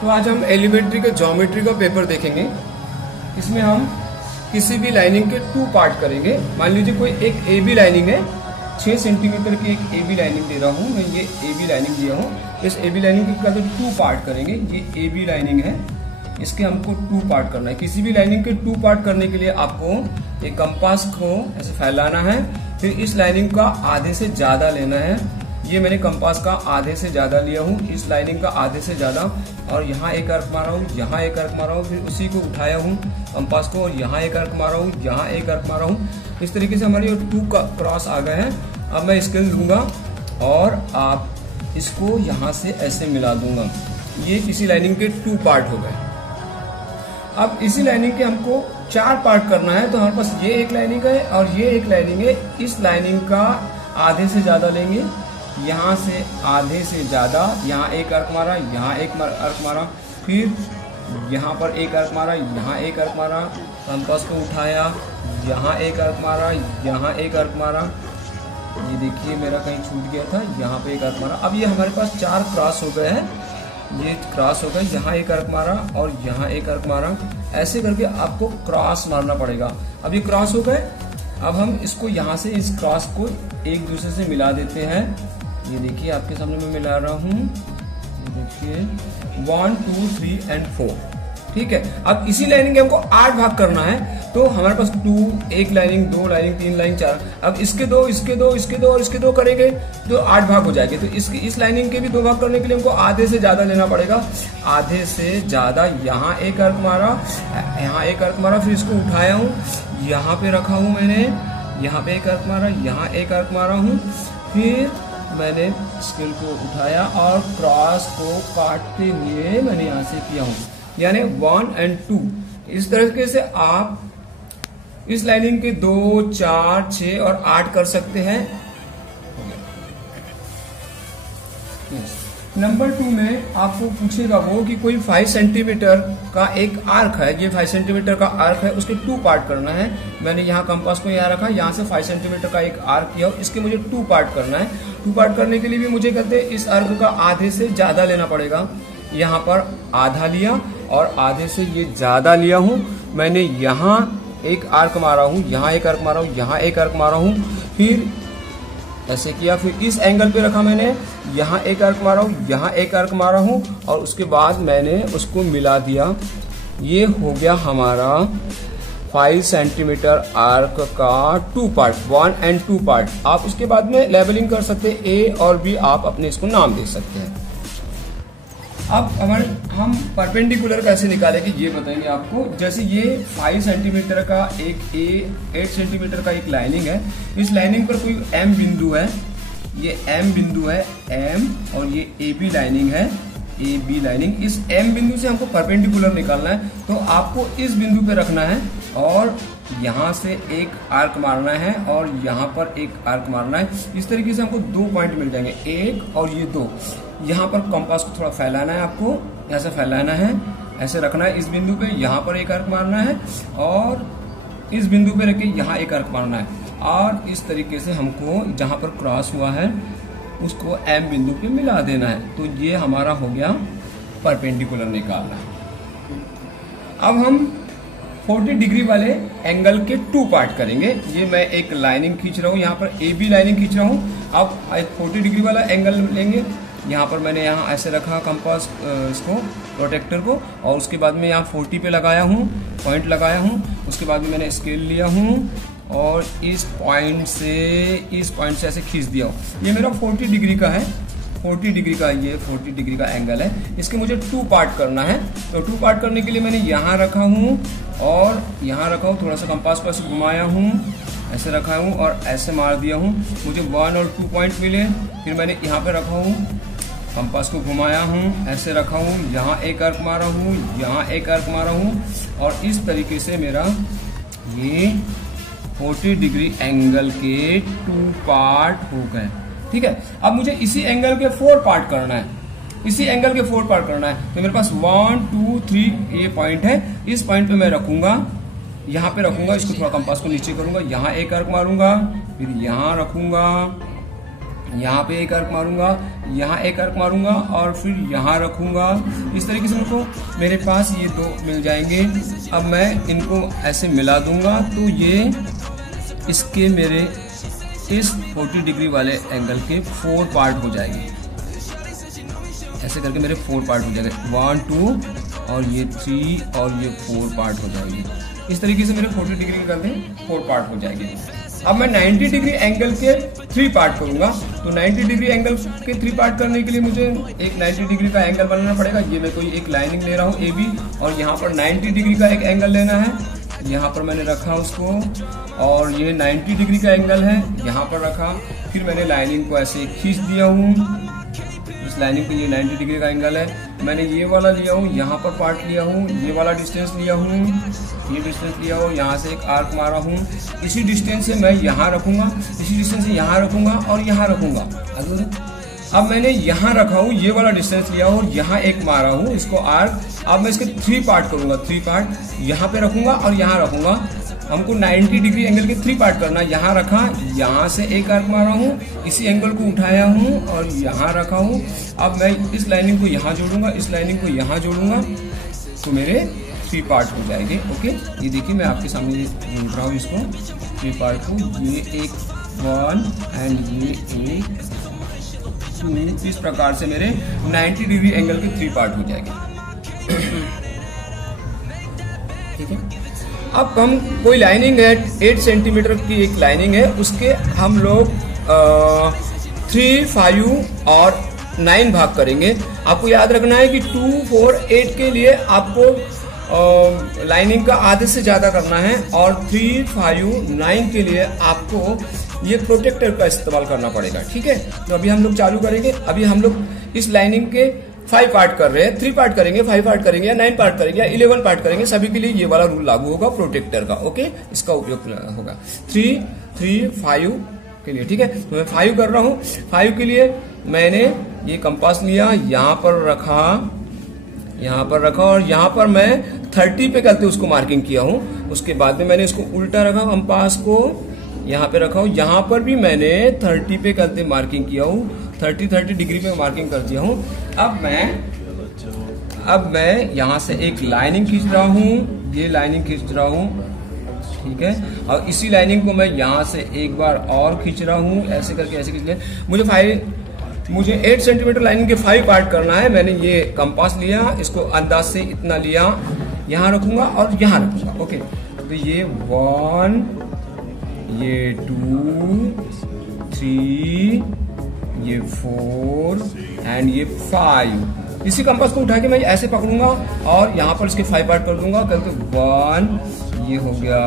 तो आज हम एलिमेंट्री के ज्योमेट्री का पेपर देखेंगे। इसमें हम किसी भी लाइनिंग के 2 पार्ट करेंगे। मान लीजिए कोई एक ए बी लाइनिंग है, 6 सेंटीमीटर की एक ए बी लाइनिंग दे रहा हूँ मैं, ये ए बी लाइनिंग दिया हूँ। इस ए बी लाइनिंग का 2 पार्ट करेंगे। ये ए बी लाइनिंग है, इसके हमको 2 पार्ट करना है। किसी भी लाइनिंग के 2 पार्ट करने के लिए आपको एक कंपास को ऐसे फैलाना है, फिर इस लाइनिंग का आधे से ज्यादा लेना है। ये मैंने कंपास का आधे से ज्यादा लिया हूँ, इस लाइनिंग का आधे से ज्यादा, और यहाँ एक अर्क मारा हूँ, यहाँ एक अर्क मारा हूँ, फिर उसी को उठाया हूँ कंपास को, और यहाँ एक अर्क मारा हूँ, यहाँ एक अर्क मारा हूँ। इस तरीके से हमारे 2 का क्रॉस आ गए हैं। अब मैं स्केल दूंगा और आप इसको यहाँ से ऐसे मिला दूंगा। ये इसी लाइनिंग के 2 पार्ट हो गए। अब इसी लाइनिंग के हमको 4 पार्ट करना है। तो हमारे पास ये एक लाइनिंग है और ये एक लाइनिंग है। इस लाइनिंग का आधे से ज्यादा लेंगे, यहाँ से आधे से ज्यादा, यहाँ एक अर्क मारा, यहाँ एक अर्क मारा, फिर यहाँ पर एक अर्क मारा, यहाँ एक अर्क मारा, कंपास को उठाया, यहाँ एक अर्क मारा, यहाँ एक अर्क मारा। ये देखिए मेरा कहीं छूट गया था, यहाँ पे एक अर्क मारा। अब ये हमारे पास 4 क्रॉस हो गए हैं। ये क्रॉस हो गए, यहाँ एक अर्क मारा और यहाँ एक अर्क मारा। ऐसे करके आपको क्रॉस मारना पड़ेगा। अब ये क्रॉस हो गए। अब हम इसको यहाँ से इस क्रॉस को एक दूसरे से मिला देते हैं। ये देखिए आपके सामने मैं मिला रहा हूँ। ये देखिए 1 2 3 और 4। ठीक है। अब इसी लाइनिंग के हमको 8 भाग करना है। तो हमारे पास 2, एक लाइनिंग, 2 लाइनिंग, 3 लाइनिंग, 4। अब इसके 2, इसके 2, इसके 2 और इसके 2 करेंगे तो 8 भाग हो जाएंगे। तो इस लाइनिंग के भी 2 भाग करने के लिए हमको आधे से ज्यादा लेना पड़ेगा। आधे से ज्यादा, यहाँ एक अर्क मारा, यहाँ एक अर्क मारा, फिर इसको उठाया हूँ, यहाँ पे रखा हूँ मैंने, यहाँ पे एक अर्क मारा, यहाँ एक अर्क मारा हूँ, फिर मैंने स्केल को उठाया और क्रॉस को काटते हुए मैंने यहाँ से किया हूँ, यानी 1 और 2। इस तरीके से आप इस लाइनिंग के 2, 4, 6 और 8 कर सकते हैं। नंबर 2 में आपको पूछेगा वो कि कोई 5 सेंटीमीटर का एक आर्क है। ये 5 सेंटीमीटर का आर्क है, उसके 2 पार्ट करना है। मैंने यहाँ कंपास को यहाँ रखा, यहाँ से 5 सेंटीमीटर का एक आर्क किया, इसके मुझे 2 पार्ट करना है। 2 पार्ट करने के लिए भी मुझे कहते हैं इस आर्क का आधे से ज्यादा लेना पड़ेगा। यहाँ पर आधा लिया और आधे से ये ज्यादा लिया हूँ। मैंने यहाँ एक आर्क मारा हूँ, यहाँ एक आर्क मारा हूँ, यहाँ एक आर्क मारा हूँ, फिर ऐसे किया, फिर इस एंगल पे रखा मैंने, यहाँ एक आर्क मारा हूँ, यहाँ एक आर्क मारा हूँ, और उसके बाद मैंने उसको मिला दिया। ये हो गया हमारा 5 सेंटीमीटर आर्क का 2 पार्ट, 1 और 2 पार्ट। आप उसके बाद में लेबलिंग कर सकते हैं, ए और बी, आप अपने इसको नाम दे सकते हैं। अब हम परपेंडिकुलर कैसे निकालेंगे ये बताएंगे आपको। जैसे ये 5 सेंटीमीटर का एक 8 सेंटीमीटर का एक लाइनिंग है। इस लाइनिंग पर कोई एम बिंदु है, ये एम बिंदु है, एम, और ये ए बी लाइनिंग है, ए बी लाइनिंग। इस एम बिंदु से हमको परपेंडिकुलर निकालना है। तो आपको इस बिंदु पे रखना है और यहाँ से एक आर्क मारना है और यहाँ पर एक आर्क मारना है। इस तरीके से हमको 2 पॉइंट मिल जाएंगे, एक और ये 2। यहाँ पर कंपास को थोड़ा फैलाना है, आपको ऐसे फैलाना है, ऐसे रखना है इस बिंदु पे, यहाँ पर एक आर्क मारना है और इस बिंदु पे रख के यहाँ एक आर्क मारना है। और इस तरीके से हमको जहाँ पर क्रॉस हुआ है उसको एम बिंदु पे मिला देना है। तो ये हमारा हो गया परपेंडिकुलर निकालना। अब हम 40 डिग्री वाले एंगल के 2 पार्ट करेंगे। ये मैं एक लाइनिंग खींच रहा हूँ, यहाँ पर ए बी लाइनिंग खींच रहा हूँ। अब एक 40 डिग्री वाला एंगल लेंगे। यहाँ पर मैंने यहाँ ऐसे रखा कंपास इसको, प्रोटेक्टर को, और उसके बाद में यहाँ 40 पे लगाया हूँ, पॉइंट लगाया हूँ। उसके बाद में मैंने स्केल लिया हूँ और इस पॉइंट से ऐसे खींच दिया हूँ। ये मेरा 40 डिग्री का है, 40 डिग्री का, ये 40 डिग्री का एंगल है। इसके मुझे 2 पार्ट करना है। तो 2 पार्ट करने के लिए मैंने यहाँ रखा हूँ और यहाँ रखा हूँ, थोड़ा सा कंपास को ऐसे घुमाया हूँ, ऐसे रखा हूँ और ऐसे मार दिया हूँ। मुझे 1 और 2 पॉइंट मिले। फिर मैंने यहाँ पे रखा हूँ, कंपास को घुमाया हूँ, ऐसे रखा हूँ, यहाँ एक आर्क मारा हूँ, यहाँ एक आर्क मारा हूँ, और इस तरीके से मेरा ये 40 डिग्री एंगल के 2 पार्ट हो गए। ठीक है। अब मुझे इसी एंगल के 4 पार्ट करना है, इसी एंगल के 4 पार्ट करना है। तो मेरे पास 1 2 3 ये पॉइंट है। इस पॉइंट पे मैं रखूंगा, यहाँ पे रखूंगा, इसको थोड़ा कंपास को नीचे करूंगा, यहाँ एक आर्क मारूंगा, फिर यहाँ रखूंगा, यहाँ पे एक आर्क मारूंगा, यहाँ एक आर्क मारूंगा और फिर यहाँ रखूंगा। इस तरीके से मेरे पास ये दो मिल जाएंगे। अब मैं इनको ऐसे मिला दूंगा तो ये इसके मेरे इस 40 डिग्री वाले एंगल के 4 पार्ट हो जाएंगे। ऐसे करके मेरे 4 पार्ट हो जाएंगे, 1 2 और ये 3 और ये 4 पार्ट हो जाएंगे। इस तरीके से मेरे 40 डिग्री के करते 4 पार्ट हो जाएंगे। अब मैं 90 डिग्री एंगल के 3 पार्ट करूंगा। तो 90 डिग्री एंगल के 3 पार्ट करने के लिए मुझे एक 90 डिग्री का एंगल बनाना पड़ेगा। ये मैं कोई एक लाइनिंग ले रहा हूँ AB और यहाँ पर 90 डिग्री का एक एंगल लेना है। यहाँ पर मैंने रखा उसको और ये 90 डिग्री का एंगल है, यहाँ पर रखा। फिर मैंने लाइनिंग को ऐसे खींच दिया हूँ। इस लाइनिंग पे ये 90 डिग्री का एंगल है, मैंने ये वाला लिया हूँ, यहाँ पर पार्ट लिया हूँ, ये वाला डिस्टेंस लिया हूँ, ये डिस्टेंस लिया हूँ, यहाँ से एक आर्क मारा हूँ। इसी डिस्टेंस से मैं यहाँ रखूंगा, इसी डिस्टेंस से यहाँ रखूंगा और यहाँ रखूंगा। अब मैंने यहाँ रखा हूँ, ये वाला डिस्टेंस लिया हूँ और यहाँ एक मारा हूँ इसको आर्क। अब मैं इसके 3 पार्ट करूंगा, 3 पार्ट यहाँ पे रखूंगा और यहाँ रखूंगा। हमको 90 डिग्री एंगल के 3 पार्ट करना। यहाँ रखा, यहाँ से एक आर्क मारा हूँ, इसी एंगल को उठाया हूँ और यहाँ रखा हूँ। अब मैं इस लाइनिंग को यहाँ जोड़ूंगा, इस लाइनिंग को यहाँ जोड़ूंगा तो मेरे 3 पार्ट हो जाएंगे। ओके, ये देखिए मैं आपके सामने जोड़ रहा हूँ इसको 3 पार्ट को। ये एक 1 एंड ये एक 2। इस प्रकार से मेरे 90 डिग्री एंगल के 3 पार्ट हो जाएंगे। ठीक है। अब हम कोई लाइनिंग है 8 सेंटीमीटर की एक लाइनिंग है, उसके हम लोग 3, 5 और 9 भाग करेंगे। आपको याद रखना है कि 2, 4, 8 के लिए आपको लाइनिंग का आधे से ज्यादा करना है और 3, 5, 9 के लिए आपको ये प्रोटेक्टर का इस्तेमाल करना पड़ेगा। ठीक है, तो अभी हम लोग चालू करेंगे। अभी हम लोग इस लाइनिंग के 5 पार्ट कर रहे हैं, 3 पार्ट करेंगे, 5 पार्ट करेंगे या 9 पार्ट करेंगे या 11 पार्ट करेंगे। सभी के लिए ये वाला रूल लागू होगा प्रोटेक्टर का। ओके, इसका उपयोग होगा 3, 5 के लिए। ठीक है, तो मैं 5 कर रहा हूँ। 5 के लिए मैंने ये कंपास लिया, यहाँ पर रखा, यहाँ पर रखा और यहाँ पर मैं 30 पे करते उसको मार्किंग किया हूँ। उसके बाद में मैंने इसको उल्टा रखा, कंपास को यहाँ पे रखा हूँ। यहाँ पर भी मैंने 30 पे करते मार्किंग किया हूँ, 30 डिग्री पे मार्किंग कर दिया हूँ। अब मैं यहाँ से एक लाइनिंग खींच रहा हूँ, ये लाइनिंग खींच रहा हूँ। ठीक है, और इसी लाइनिंग को मैं यहाँ से एक बार और खींच रहा हूँ, ऐसे करके ऐसे खींच लिया। मुझे 8 सेंटीमीटर लाइनिंग के 5 पार्ट करना है। मैंने ये कंपास लिया, इसको अंदाज से इतना लिया, यहाँ रखूंगा और यहाँ रखूंगा। ओके, तो ये 1, ये 2, 3, ये 4 एंड ये 5। इसी कंपास को उठा के मैं ऐसे पकड़ूंगा और यहाँ पर इसके 5 पार्ट कर दूंगा। करके 1, ये हो गया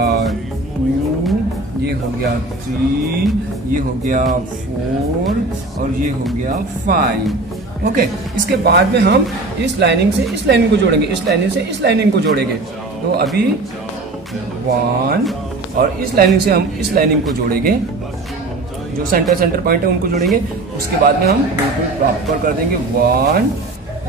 2, ये हो गया 3, ये हो गया 4 और ये हो गया 5। ओके, इसके बाद में हम इस लाइनिंग से इस लाइनिंग को जोड़ेंगे, इस लाइनिंग से इस लाइनिंग को जोड़ेंगे। तो अभी 1 और इस लाइनिंग से हम इस लाइनिंग को जोड़ेंगे, जो सेंटर पॉइंट है उनको जोड़ेंगे। उसके बाद में हम बिल्कुल प्रॉपर कर देंगे 1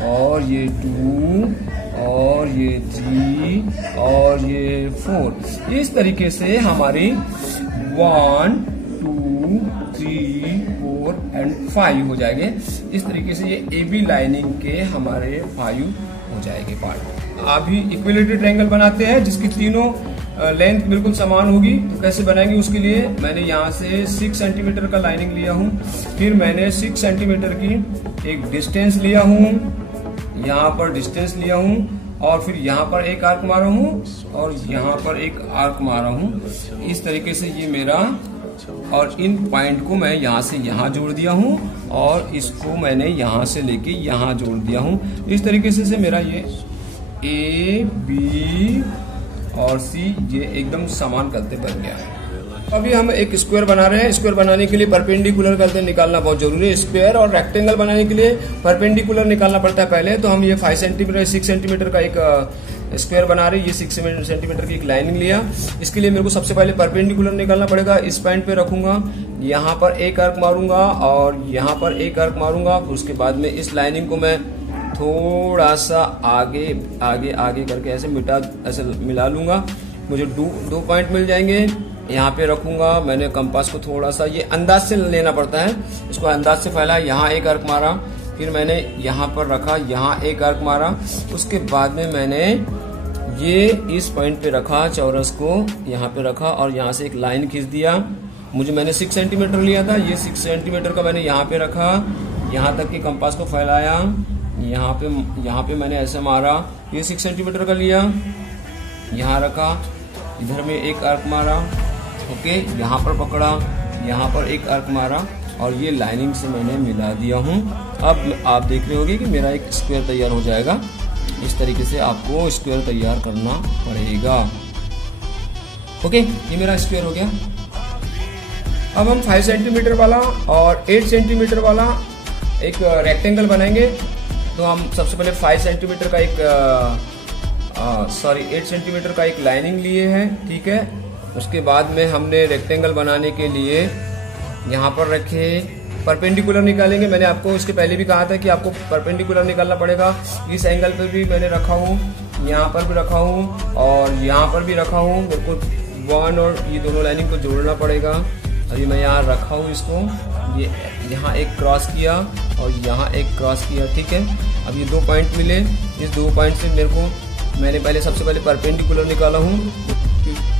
और ये 2 और ये 3 और ये 4। इस तरीके से हमारी 1, 2, 3, 4 एंड 5 हो जाएंगे। इस तरीके से ये AB लाइनिंग के हमारे 5 हो जाएंगे पार्ट। अभी इक्विलेटरल ट्रायंगल बनाते हैं जिसकी तीनों लेंथ बिल्कुल समान होगी। तो कैसे बनाएंगे, उसके लिए मैंने यहाँ से 6 सेंटीमीटर का लाइनिंग लिया हूँ। फिर मैंने 6 सेंटीमीटर की एक डिस्टेंस लिया हूँ, यहाँ पर डिस्टेंस लिया हूँ और फिर यहाँ पर एक आर्क मारा हूँ और यहाँ पर एक आर्क मारा हूँ। इस तरीके से ये मेरा, और इन पॉइंट को मैं यहाँ से यहाँ जोड़ दिया हूँ और इसको मैंने यहाँ से लेके यहाँ जोड़ दिया हूँ। इस तरीके से मेरा ये A, B और C ये एकदम समान करते बन गया है। अभी हम एक स्क्वायर बना रहे हैं। स्क्वायर बनाने के लिए परपेंडिकुलर करते निकालना बहुत जरूरी है। स्क्वायर और रेक्टेंगल बनाने के लिए परपेंडिकुलर निकालना पड़ता है पहले। तो हम ये 5 सेंटीमीटर 6 सेंटीमीटर का एक स्क्वायर बना रहे हैं। ये 6 सेंटीमीटर की एक लाइनिंग लिया। इसके लिए मेरे को सबसे पहले परपेंडिकुलर निकालना पड़ेगा। इस पॉइंट पे रखूंगा, यहाँ पर एक आर्क मारूंगा और यहाँ पर एक आर्क मारूंगा। उसके बाद में इस लाइनिंग को मैं थोड़ा सा आगे आगे आगे करके ऐसे मिला लूंगा। मुझे 2 पॉइंट मिल जाएंगे। यहाँ पे रखूंगा। मैंने कंपास को थोड़ा सा ये अंदाज से लेना पड़ता है, इसको अंदाज से फैला, यहाँ एक आर्क मारा, फिर मैंने यहाँ पर रखा, यहाँ एक आर्क मारा, उसके बाद में मैंने ये इस पॉइंट पे रखा, चौरस को यहाँ पे रखा और यहाँ से एक लाइन खींच दिया। मैंने 6 सेंटीमीटर लिया था, ये 6 सेंटीमीटर का मैंने यहाँ पे रखा, यहाँ तक कि कंपास को फैलाया, यहाँ पे मैंने ऐसे मारा, ये 6 सेंटीमीटर का लिया, यहाँ रखा, इधर में एक आर्क मारा, ओके, यहाँ पर पकड़ा, यहाँ पर एक आर्क मारा और ये लाइनिंग से मैंने मिला दिया हूँ। अब आप देख रहे होंगे कि मेरा एक स्क्वायर तैयार हो जाएगा। इस तरीके से आपको स्क्वायर तैयार करना पड़ेगा। ओके, ये मेरा स्क्वायर हो गया। अब हम 5 सेंटीमीटर वाला और 8 सेंटीमीटर वाला एक रेक्टेंगल बनाएंगे। तो हम सबसे पहले 5 सेंटीमीटर का एक 8 सेंटीमीटर का एक लाइनिंग लिए हैं, ठीक है। उसके बाद में हमने रेक्टेंगल बनाने के लिए यहाँ पर रखे परपेंडिकुलर निकालेंगे। मैंने आपको इसके पहले भी कहा था कि आपको परपेंडिकुलर निकालना पड़ेगा। इस एंगल पे भी मैंने रखा हूँ, यहाँ पर भी रखा हूँ और यहाँ पर भी रखा हूँ। मेरे को 1 और ये दोनों लाइनिंग को जोड़ना पड़ेगा। अभी मैं यहाँ रखा हूँ इसको, ये यहाँ एक क्रॉस किया और यहाँ एक क्रॉस किया, ठीक है। अब ये 2 पॉइंट मिले, इस 2 पॉइंट से मैंने सबसे पहले परपेंडिकुलर निकाला हूँ।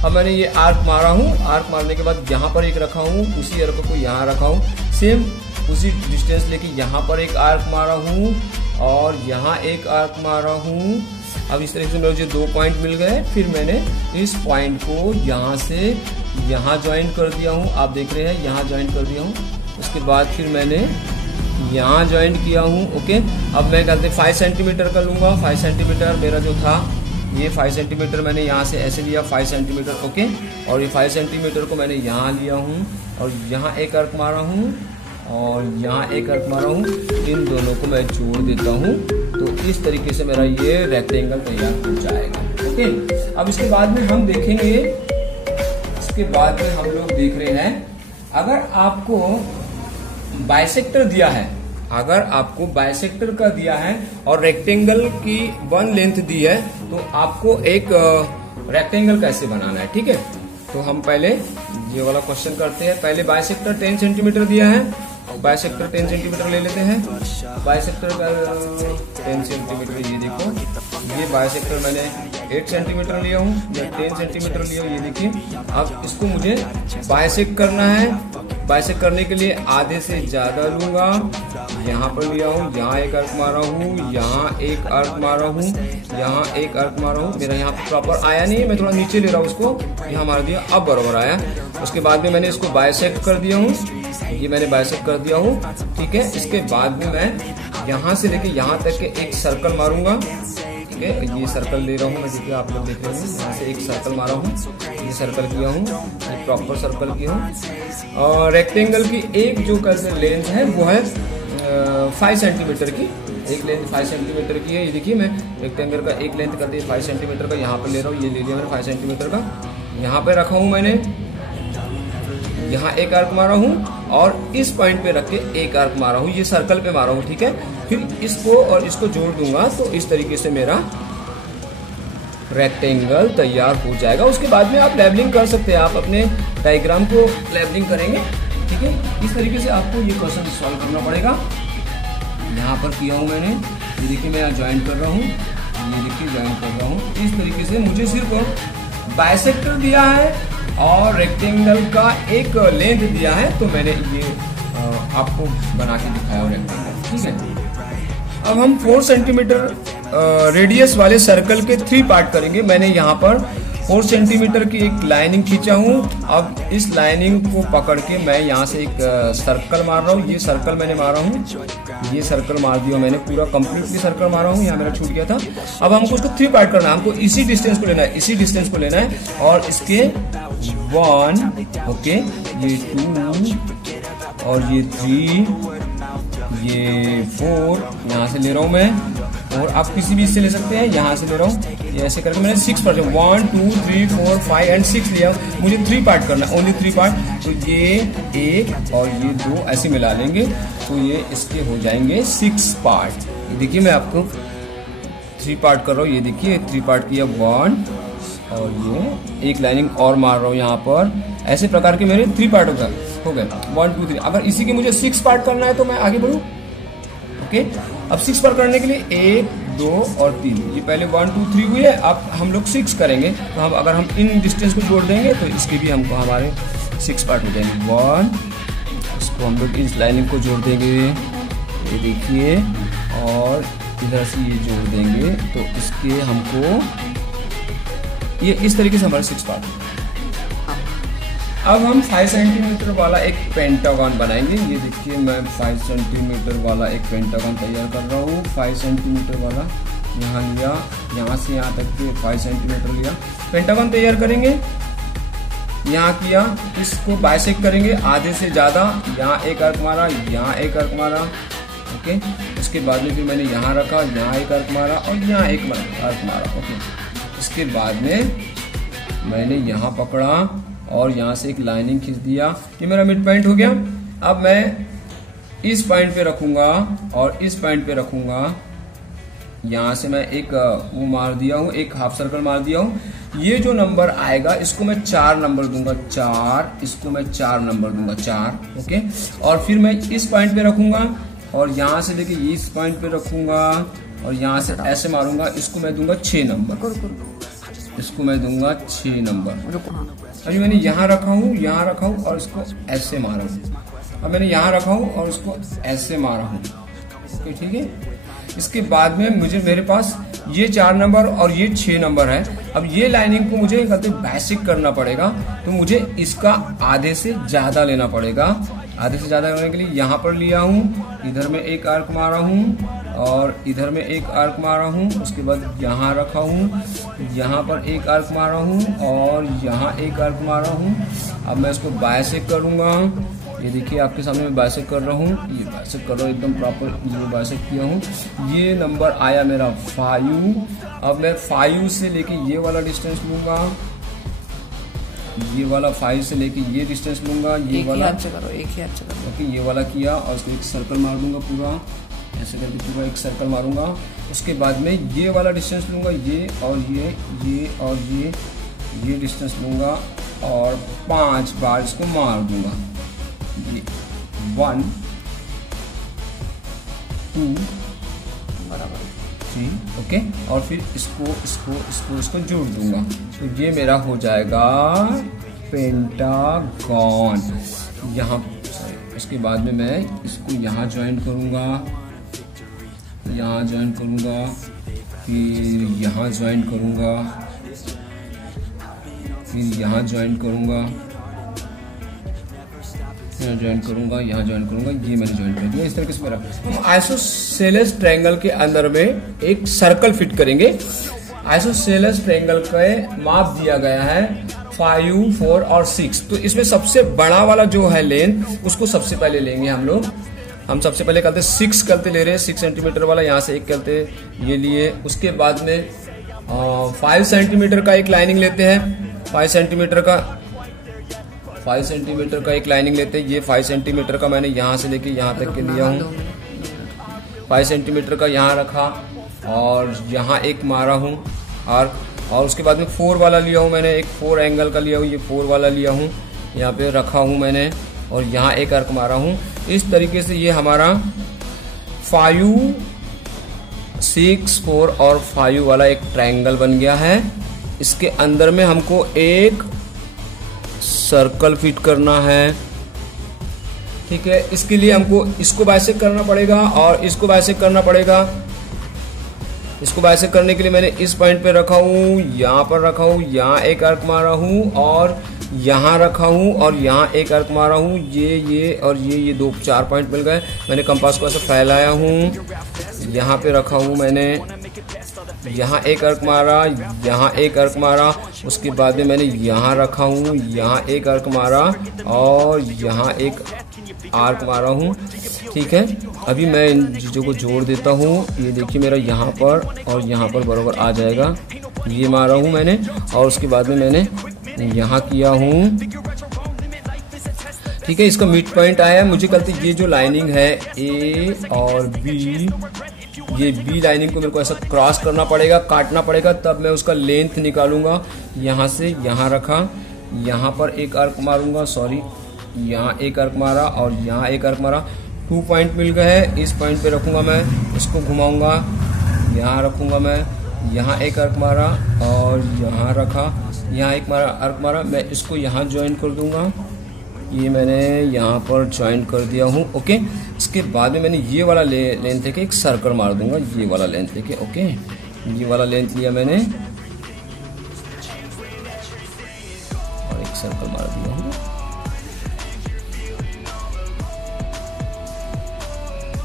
अब मैंने ये आर्क मारा हूँ, आर्क मारने के बाद यहाँ पर एक रखा हूँ, उसी आर्क को यहाँ रखा हूँ, सेम उसी डिस्टेंस लेके यहाँ पर एक आर्क मारा हूँ और यहाँ एक आर्क मारा हूँ। अब इस तरीके से मुझे 2 पॉइंट मिल गए। फिर मैंने इस पॉइंट को यहाँ से यहाँ ज्वाइन कर दिया हूँ, आप देख रहे हैं, यहाँ ज्वाइन कर दिया हूँ। उसके बाद फिर मैंने यहाँ ज्वाइन किया हूँ, ओके। अब मैं कहते 5 सेंटीमीटर का लूँगा। 5 सेंटीमीटर मेरा जो था, ये 5 सेंटीमीटर मैंने यहाँ से ऐसे लिया, 5 सेंटीमीटर, ओके। और ये 5 सेंटीमीटर को मैंने यहाँ लिया हूँ और यहाँ एक आर्क मारा हूँ और यहाँ एक आर्क मारा हूँ। इन दोनों को मैं जोड़ देता हूँ, तो इस तरीके से मेरा ये रेक्टेंगल तैयार हो जाएगा, ओके। अब इसके बाद में हम देखेंगे, इसके बाद में हम लोग देख रहे हैं, अगर आपको बाइसेक्टर दिया है, अगर आपको बाइसेक्टर का दिया है और रेक्टेंगल की 1 लेंथ दी है, तो आपको एक रेक्टेंगल कैसे बनाना है, ठीक है। तो हम पहले ये वाला क्वेश्चन करते हैं। पहले बाइसेक्टर 10 सेंटीमीटर दिया है, बाइसेक्टर 10 सेंटीमीटर ले लेते हैं। बाइसेक्टर का 10 सेंटीमीटर, ये देखो, ये बाइसेक्टर मैंने 8 सेंटीमीटर लिया हूँ, मैं 10 सेंटीमीटर लिया हूँ, ये देखिए। अब इसको मुझे बाइसेक्ट करना है। बाइसेक्ट करने के लिए आधे से ज्यादा लूंगा, यहाँ पर लिया हूँ, यहाँ एक आर्क मारा हूँ, यहाँ एक आर्क मारा हूँ, यहाँ एक आर्क मारा हूँ। मेरा यहाँ प्रॉपर आया नहीं है, मैं थोड़ा नीचे ले रहा हूँ उसको, यहाँ मार दिया, अब बराबर आया। उसके बाद में मैंने इसको बाइसेक्ट कर दिया हूँ, ये मैंने बाइसेक्ट कर दिया हूँ, ठीक है। इसके बाद में मैं यहाँ से लेके यहाँ तक के एक सर्कल मारूंगा, ठीक है। ये सर्कल ले रहा हूँ मैं, देखिए आप लोग देख रहे हैं, यहाँ से एक सर्कल मारा हूँ, ये सर्कल किया हूँ, ये प्रॉपर सर्कल किया हूँ। और रेक्टेंगल की एक जो लेंथ है वो है 5 सेंटीमीटर की, एक लेंथ 5 सेंटीमीटर की है। ये देखिए, मैं रेक्टेंगल का एक लेंथ कर दी 5 सेंटीमीटर का, यहाँ पर ले रहा हूँ, ये ले लिया मैंने 5 सेंटीमीटर का, यहाँ पे रखा हूँ मैंने, यहाँ एक आर्क मारा हूँ और इस पॉइंट पे रख के एक आर्क मारा हूँ, ये सर्कल पे मारा हूँ, ठीक है। फिर इसको और इसको जोड़ दूंगा, तो इस तरीके से मेरा रेक्टेंगल तैयार हो जाएगा। उसके बाद में आप लेवलिंग कर सकते हैं, आप अपने डायग्राम को लेवलिंग करेंगे, ठीक है। इस तरीके से आपको ये क्वेश्चन सॉल्व करना पड़ेगा। यहाँ पर किया हूँ मैंने, ये देखिए मैं यहाँ ज्वाइन कर रहा हूँ, ये देखिए ज्वाइन कर रहा हूँ। इस तरीके से मुझे सिर्फ बाइसेक्टर दिया है और रेक्टेंगल का एक लेंथ दिया है, तो मैंने ये आपको बना के दिखाया रेक्टेंगल, ठीक है। अब हम 4 सेंटीमीटर रेडियस वाले सर्कल के 3 पार्ट करेंगे। मैंने यहाँ पर 4 सेंटीमीटर की एक लाइनिंग खींचा हूँ। अब इस लाइनिंग को पकड़ के मैं यहाँ से एक सर्कल मार रहा हूँ, ये सर्कल मैंने मारा हूँ, ये सर्कल मार दिया मैंने, पूरा कंप्लीटली सर्कल मारा हूँ, यहाँ मेरा छूट गया था। अब हमको उसको 3 पार्ट करना है, हमको इसी डिस्टेंस को लेना है, इसी डिस्टेंस को लेना है और इसके 1, ओके, ये 2 और ये 3, ये 4 यहाँ से ले रहा हूँ मैं, और आप किसी भी इससे ले सकते हैं, यहाँ से ले रहा हूँ, ये ऐसे करके मैंने 6 पार्ट, 1 2 3 4 5 एंड 6 लिया। मुझे 3 पार्ट करना है, ओनली 3 पार्ट। तो ये 1 और ये 2 ऐसे मिला लेंगे, तो ये इसके हो जाएंगे 6 पार्ट। देखिए मैं आपको 3 पार्ट कर रहा हूँ, ये देखिए 3 पार्ट किया, 1 और ये एक लाइनिंग और मार रहा हूँ यहाँ पर, ऐसे प्रकार के मेरे 3 पार्ट हो गए 1 2 3। अगर इसी के मुझे 6 पार्ट करना है तो मैं आगे बढ़ूं। ओके, अब 6 पार्ट करने के लिए 1 2 और 3, ये पहले 1 2 3 हुए, अब हम लोग 6 करेंगे। तो हम अगर हम इन डिस्टेंस को जोड़ देंगे तो इसके भी हमको हमारे 6 पार्ट हो जाएंगे। 1, इसको हम लोग इस लाइनिंग को जोड़ देंगे, ये देखिए, और इधर से ये जोड़ देंगे तो इसके हमको ये इस तरीके से हमारे 6 पार्ट। अब हम 5 सेंटीमीटर वाला एक पेंटागन बनाएंगे। ये देखिए, मैं 5 सेंटीमीटर वाला एक पेंटागन तैयार कर रहा हूँ। 5 सेंटीमीटर वाला यहाँ लिया, यहाँ से यहाँ तक के 5 सेंटीमीटर लिया, पेंटागन तैयार करेंगे। यहाँ किया, इसको बाइसेक्ट करेंगे आधे से ज़्यादा, यहाँ एक अर्क मारा, यहाँ एक अर्क मारा। ओके, उसके बाद में फिर मैंने यहाँ रखा, यहाँ एक अर्क मारा और यहाँ एक अर्क मारा। ओके, इसके बाद में मैंने यहाँ पकड़ा और यहाँ से एक लाइनिंग खींच दिया। ये मेरा मिड पॉइंट हो गया। अब मैं इस पॉइंट पे रखूंगा और इस पॉइंट पे रखूंगा। यहाँ से मैं एक वो मार दिया हूँ, एक हाफ सर्कल मार दिया हूँ। ये जो नंबर आएगा इसको मैं 4 नंबर दूंगा, 4, इसको मैं 4 नंबर दूंगा, 4। ओके, और फिर मैं इस पॉइंट पे रखूंगा और यहाँ से लेके इस पॉइंट पे रखूंगा और यहाँ से ऐसे मारूंगा, इसको मैं दूंगा 6 नंबर, इसको मैं दूंगा 6 नंबर। अभी मैंने यहाँ रखा हूँ, यहाँ रखा हूँ और इसको ऐसे मारा हूँ। अब मैंने यहाँ रखा हूँ और इसको ऐसे मारा हूँ। ओके, ठीक है। इसके बाद में मेरे पास ये 4 नंबर और ये 6 नंबर है। अब ये लाइनिंग को मुझे बेसिक करना पड़ेगा, तो मुझे इसका आधे से ज्यादा लेना पड़ेगा। आधे से ज्यादा करने के लिए यहाँ पर लिया हूँ, इधर में एक आर्क मारा हूँ और इधर में एक आर्क मारा हूँ। उसके बाद यहाँ रखा हूँ, यहाँ पर एक आर्क मारा हूँ और यहाँ एक आर्क मारा हूँ। अब मैं इसको बाइसेक्ट करूँगा। ये देखिए, आपके सामने मैं बाइसेक्ट कर रहा हूँ, ये बाइसेक्ट कर रहा हूँ एकदम प्रॉपर, ये बाइसेक्ट किया हूँ। ये नंबर आया मेरा 5। अब मैं 5 से लेके ये वाला डिस्टेंस लूंगा, ये वाला 5 से लेके ये डिस्टेंस लूंगा, ये वाला एक ही हाथ से करो। ओके, ये वाला किया और इसको एक सर्कल मार दूंगा पूरा, ऐसे करके पूरा एक सर्कल मारूंगा। उसके बाद में ये वाला डिस्टेंस लूंगा, ये और ये और ये डिस्टेंस लूंगा और 5 बार इसको मार दूंगा। ये 1 2 3। ओके, और फिर इसको जोड़ दूंगा, तो ये मेरा हो जाएगा पेंटागन। यहाँ उसके बाद में मैं इसको यहाँ ज्वाइन करूँगा, यहाँ ज्वाइन करूँगा, फिर यहाँ ज्वाइन करूँगा, फिर यहाँ ज्वाइन करूँगा, यहाँ ज्वाइन करूंगा, यहाँ ज्वाइन करूंगा। ये मैंने ज्वाइन कर दिया। इस तरीके से मेरा हम आइसोसेलेस ट्रायंगल के अंदर में एक सर्कल फिट करेंगे। आइसोसेलेस ट्रायंगल का माप दिया गया है 5, 4 और 6। तो इसमें सबसे बड़ा वाला जो है लेंथ, उसको सबसे पहले लेंगे हम लोग। हम सबसे पहले करते 6 करते ले रहे हैं, 6 सेंटीमीटर वाला, यहाँ से एक करते ये लिए। उसके बाद में 5 सेंटीमीटर का एक लाइनिंग लेते हैं, 5 सेंटीमीटर का एक लाइनिंग लेते हैं। ये 5 सेंटीमीटर का मैंने यहाँ से लेके यहाँ तक के लिया हूँ। 5 सेंटीमीटर का यहाँ रखा और यहाँ एक मारा हूँ आर्क, और उसके बाद में 4 वाला लिया हूँ मैंने, एक 4 एंगल का लिया हूँ, ये 4 वाला लिया हूँ, यहाँ पे रखा हूँ मैंने और यहाँ एक आर्क मारा हूँ। इस तरीके से ये हमारा 5, 6, 4 और 5 वाला एक ट्रायंगल बन गया है। इसके अंदर में हमको एक सर्कल फिट करना है, ठीक है। इसके लिए हमको इसको बाइसेक्ट करना पड़ेगा और इसको बाइसेक्ट करना पड़ेगा। इसको बाइसेक्ट करने के लिए मैंने इस पॉइंट पे रखा हूँ, यहाँ पर रखा हूँ, यहाँ एक आर्क मारा हूँ और यहाँ रखा हूँ और यहाँ एक आर्क मारा हूँ। ये और ये 4 पॉइंट मिल गए। मैंने कंपास को ऐसे फैलाया हूँ, यहाँ पे रखा हूँ मैंने, यहाँ एक आर्क मारा, यहाँ एक आर्क मारा। उसके बाद में मैंने यहाँ रखा हूँ, यहाँ एक आर्क मारा और यहाँ एक आर्क मारा हूँ, ठीक है। अभी मैं इन चीज़ों को जोड़ देता हूँ। ये देखिए, मेरा यहाँ पर और यहाँ पर बराबर आ जाएगा। ये मारा हूँ मैंने और उसके बाद में मैंने यहाँ किया हूँ, ठीक है। इसका मिड पॉइंट आया। मुझे कहते ये जो लाइनिंग है ए और बी, ये बी लाइनिंग को मेरे को ऐसा क्रॉस करना पड़ेगा, काटना पड़ेगा, तब मैं उसका लेंथ निकालूंगा। यहाँ से यहाँ रखा, यहाँ पर एक आर्क मारूंगा, सॉरी यहाँ एक आर्क मारा और यहाँ एक आर्क मारा, 2 पॉइंट मिल गए हैं। इस पॉइंट पे रखूंगा मैं, इसको घुमाऊंगा, यहाँ रखूंगा मैं, यहाँ एक आर्क मारा और यहाँ रखा, यहाँ एक मारा आर्क मारा, मैं इसको यहाँ ज्वाइन कर दूंगा। ये मैंने यहाँ पर ज्वाइन कर दिया हूँ। ओके, इसके बाद में मैंने ये वाला लेंथ लेके एक सर्कल मार दूंगा, ये वाला लेंथ लेके। ओके, ये वाला लेंथ लिया मैंने और एक सर्कल मार दिया हूँ।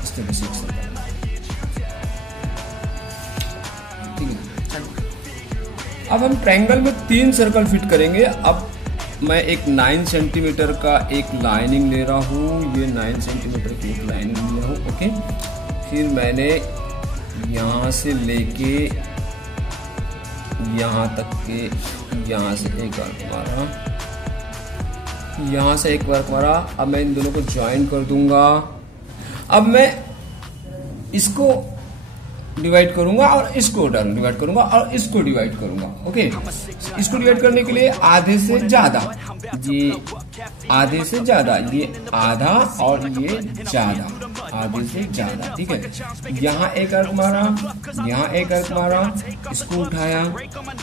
इस तरह से एक सर्कल, ठीक है। अब हम ट्रायंगल में 3 सर्कल फिट करेंगे। अब मैं एक 9 सेंटीमीटर का एक लाइनिंग ले रहा हूँ, ये 9 सेंटीमीटर की एक लाइनिंग लिया हूँ। ओके, फिर मैंने यहाँ से लेके यहाँ तक के, यहाँ से एक आर्क मारा, यहाँ से एक आर्क मारा। अब मैं इन दोनों को ज्वाइन कर दूंगा। अब मैं इसको डिवाइड करूंगा और इसको डिवाइड करूंगा और इसको डिवाइड करूंगा। ओके, इसको डिवाइड करने के लिए आधे से ज्यादा, ये आधे से ज्यादा, ये आधा और ये ज्यादा, आधे से ज्यादा, ठीक है। यहाँ एक आर्क मारा, यहाँ एक आर्क मारा, इसको उठाया,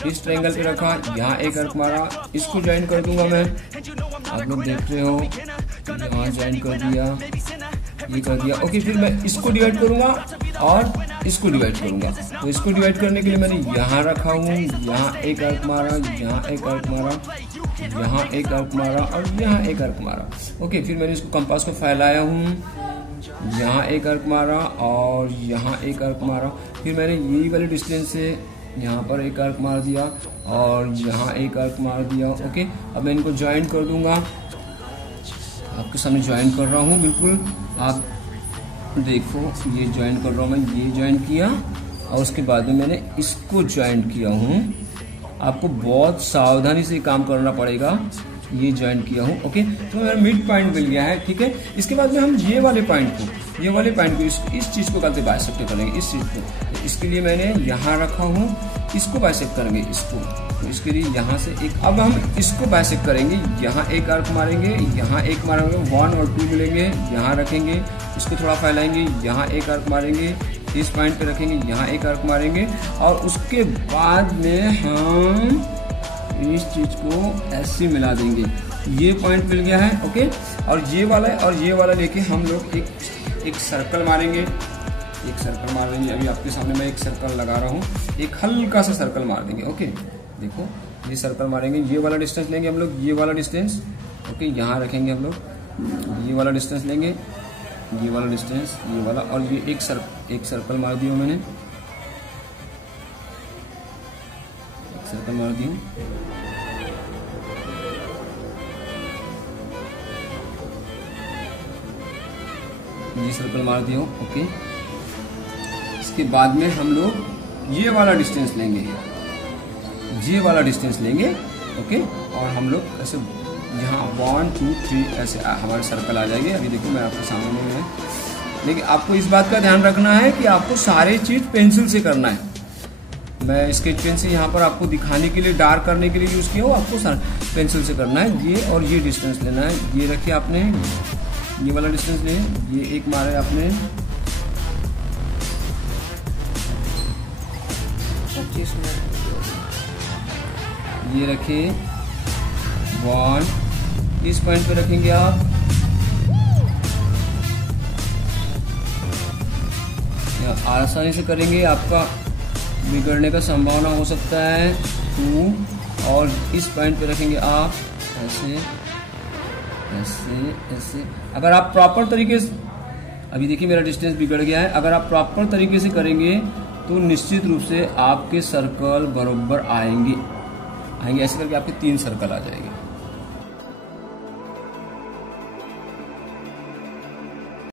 इस ट्रायंगल पे रखा, यहाँ एक आर्क मारा, इसको ज्वाइन कर दूंगा मैं। आप लोग देख रहे हो, यहाँ ज्वाइन कर दिया, ये कर दिया। ओके, फिर मैं इसको डिवाइड करूंगा और इसको डिवाइड करूंगा। तो इसको डिवाइड करने के लिए मैंने यहाँ रखा हूँ, यहाँ एक आर्क मारा, यहाँ एक आर्क मारा, यहाँ एक आर्क मारा और यहाँ एक आर्क मारा। ओके, फिर मैंने इसको कंपास को फैलाया हूँ, यहाँ एक आर्क मारा और यहाँ एक आर्क मारा। फिर मैंने यही वाले डिस्टेंस से यहाँ पर एक आर्क मार दिया और यहाँ एक आर्क मार दिया। ओके, अब मैं इनको ज्वाइन कर दूंगा, आपके सामने ज्वाइन कर रहा हूँ, बिल्कुल आप देखो, ये ज्वाइन कर रहा हूँ मैं, ये ज्वाइन किया और उसके बाद में मैंने इसको ज्वाइन किया हूँ। आपको बहुत सावधानी से काम करना पड़ेगा। ये ज्वाइन किया हूँ। ओके, तो मेरा मिड पॉइंट मिल गया है, ठीक है। इसके बाद में हम ये वाले पॉइंट को इस चीज को करते बाइसेक्ट करेंगे, इस चीज को। तो इसके लिए मैंने यहाँ रखा हूँ, इसको बाइसेक्ट करेंगे, इसको। तो इसके लिए यहाँ से एक, अब हम इसको बाइसेक्ट करेंगे, यहाँ एक आर्क मारेंगे, यहाँ एक मारेंगे, 1 और 2 मिलेंगे, यहाँ रखेंगे, इसको थोड़ा फैलाएंगे, यहाँ एक आर्क मारेंगे, इस पॉइंट पे रखेंगे, यहाँ एक आर्क मारेंगे और उसके बाद में हम इस चीज को ऐसे मिला देंगे। ये पॉइंट मिल गया है। ओके, और ये वाला लेके हम लोग एक सर्कल मारेंगे, एक सर्कल मार देंगे। अभी आपके सामने मैं एक सर्कल लगा रहा हूँ, एक हल्का सा सर्कल मार देंगे। ओके, देखो ये सर्कल मारेंगे, ये वाला डिस्टेंस लेंगे हम लोग, ये वाला डिस्टेंस। ओके, यहाँ रखेंगे हम लोग, ये वाला डिस्टेंस लेंगे, ये वाला डिस्टेंस, ये वाला, और ये एक सर्कल मार दिया मैंने, एक सर्कल मार दिया। ये सर्कल मार दिया। ओके, इसके बाद में हम लोग ये वाला डिस्टेंस लेंगे, ये वाला डिस्टेंस लेंगे। ओके, और हम लोग ऐसे यहाँ 1 2 3 ऐसे हमारे सर्कल आ जाएंगे। अभी देखो मैं आपके सामने में है, लेकिन आपको इस बात का ध्यान रखना है कि आपको सारी चीज पेंसिल से करना है। मैं स्केच पेन से यहाँ पर आपको दिखाने के लिए, डार्क करने के लिए यूज किया हूँ, आपको पेंसिल से करना है। ये और ये डिस्टेंस लेना है। ये रखिए आपने, ये वाला डिस्टेंस ले, ये एक मारा है आपने, ये रखिए 1, इस पॉइंट पे रखेंगे आप, आसानी से करेंगे, आपका बिगड़ने का संभावना हो सकता है 2, और इस पॉइंट पे रखेंगे आप ऐसे ऐसे ऐसे। अगर आप प्रॉपर तरीके से, अभी देखिए मेरा डिस्टेंस बिगड़ गया है, अगर आप प्रॉपर तरीके से करेंगे तो निश्चित रूप से आपके सर्कल बराबर आएंगे। ऐसे करके आपके 3 सर्कल आ जाएंगे।